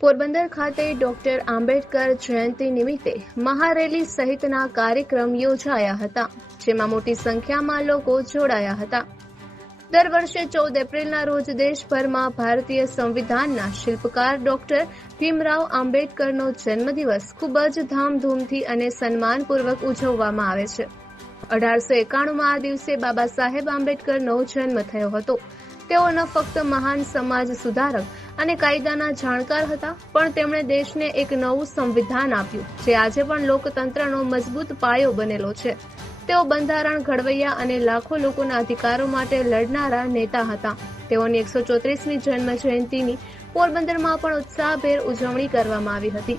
પોરબંદર ખાતે ડોક્ટર આંબેડકર જયંતિ નિમિત્તે મહારેલી સહિતના કાર્યક્રમ યોજાયા હતા, જેમાં મોટી સંખ્યામાં લોકો જોડાયા હતા. દર વર્ષે ચૌદ એપ્રિલના રોજ દેશભરમાં ભારતીય સંવિધાનના શિલ્પકાર ડોક્ટર ભીમરાવ આંબેડકરનો જન્મદિવસ ખૂબ જ ધામધૂમથી અને સન્માનપૂર્વક ઉજવવામાં આવે છે. અઢારસો એકાણુંમાં આ દિવસે બાબા સાહેબ આંબેડકરનો જન્મ થયો હતો. તેઓ ન ફક્ત મહાન સમાજ સુધારક અને કાયદાના જાણકાર હતા, પણ તેમણે દેશને એક નવું સંવિધાન આપ્યું, જે આજે પણ લોકતંત્રનો મજબૂત પાયો બનેલો છે. તેઓ બંધારણ ઘડવૈયા અને લાખો લોકોના અધિકારો માટે લડનારા નેતા હતા. તેઓની એકસો ચોત્રીસમી જન્મ જયંતિની પોરબંદરમાં પણ ઉત્સાહભેર ઉજવણી કરવામાં આવી હતી.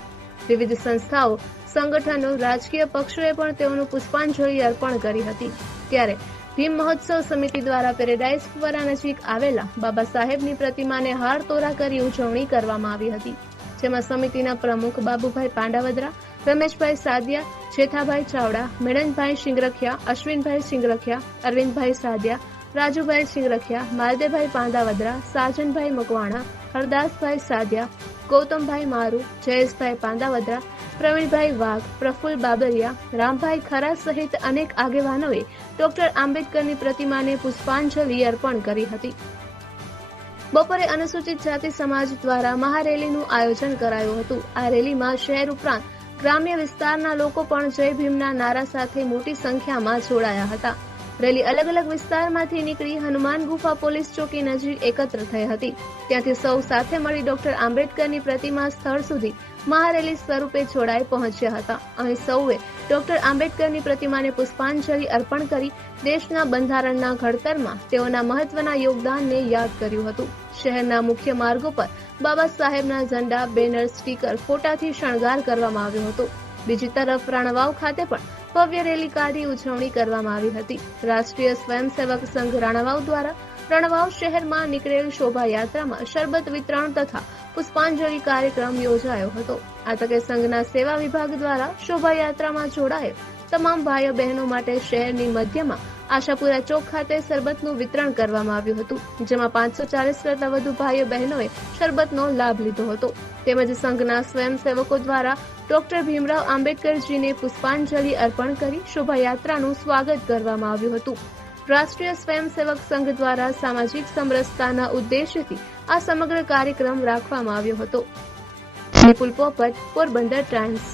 વિવિધ સંસ્થાઓ, સંગઠનો, રાજકીય પક્ષોએ પણ તેઓનું પુષ્પાંજલિ અર્પણ કરી હતી. ત્યારે ભીમ મહોત્સવ સમિતિ દ્વારા પેરેડાઇઝ ફુવારા નજીક આવેલા બાબા સાહેબની પ્રતિમાને હાર તોરા કરી ઉજવણી કરવામાં આવી હતી, જેમાં સમિતિના પ્રમુખ બાબુભાઈ પાંડાવદરા, રમેશભાઈ સાદિયા, જેઠાભાઈ ચાવડા, મેણનભાઈ શિંગરખિયા અશ્વિનભાઈ સિંગરખિયા, અરવિંદભાઈ સાદિયા, રાજુભાઈ સિંગરખિયા માલદેભાઈ પાંદાવદરા સાજનભાઈ મકવાણા, હરદાસભાઈ સાદિયા, ગૌતમભાઈ મારુ, જયેશભાઈ પાંદાવદરા પ્રવીણભાઈ વાઘ પ્રફુલ્લ બાબરિયા, રામભાઈ ખરા સહિત અનેક આગેવાનોએ ડોક્ટર આંબેડકરની પ્રતિમાને પુષ્પાંજલિ અર્પણ કરી હતી. બપોરે અનુસૂચિત જાતિ સમાજ દ્વારા મહારેલીનું આયોજન કરાયું હતું. આ રેલીમાં શહેર ઉપરાંત ગ્રામ્ય વિસ્તારના લોકો પણ જય ભીમના નારા સાથે મોટી સંખ્યામાં જોડાયા હતા. રેલી અલગ અલગ વિસ્તારમાંથી નીકળી હનુમાન ગુફા પોલીસ ચોકી નજીક એકત્ર થઈ હતી. ત્યાંથી સૌ સાથે મળી ડોક્ટર આંબેડકરની પ્રતિમા સ્થળ સુધી મહારેલી સ્વરૂપે જોડાઈ પહોંચ્યા હતા. અહીં સૌએ ડોક્ટર આંબેડકરની પ્રતિમાને પુષ્પાંજલિ અર્પણ કરી દેશના બંધારણના ઘડતરમાં તેઓના મહત્વના યોગદાનને યાદ કર્યું હતું. શહેરના મુખ્ય માર્ગો પર બાબા સાહેબના ઝંડા, બેનર, સ્ટીકર, ફોટાથી શણગાર કરવામાં આવ્યો હતો. બીજી તરફ રાણવાવ ખાતે પણ ભવ્ય રેલી કાઢી ઉજવણી કરવામાં આવી હતી. રાષ્ટ્રીય સ્વયંસેવક સંઘ રાણાવાવ દ્વારા રણવાવ શહેરમાં નીકળેલ શોભાયાત્રામાં શરબત વિતરણ તથા પુષ્પાંજલિ કાર્યક્રમ યોજાયો હતો. આ તકે સંઘના સેવા વિભાગ દ્વારા શોભાયાત્રામાં જોડાયેલ તમામ ભાઈઓ બહેનો માટે શહેરની મધ્યમાં આશાપુરા ચોક ખાતે શરબતનું વિતરણ કરવામાં આવ્યું હતું, જેમાં પાંચસો ચાલીસ કરતા વધુ ભાઈઓ બહેનોએ શરબતનો લાભ લીધો હતો. તેમજ સંઘના સ્વયંસેવકો દ્વારા ડોક્ટર ભીમરાવ આંબેડકરજીને પુષ્પાંજલિ અર્પણ કરી શોભાયાત્રાનું સ્વાગત કરવામાં આવ્યું હતું. રાષ્ટ્રીય સ્વયંસેવક સંઘ દ્વારા સામાજિક સમરસતાના ઉદ્દેશ્યથી આ સમગ્ર કાર્યક્રમ રાખવામાં આવ્યો હતો. નિપુલ પોપટ, પોરબંદર ટાઈમ્સ.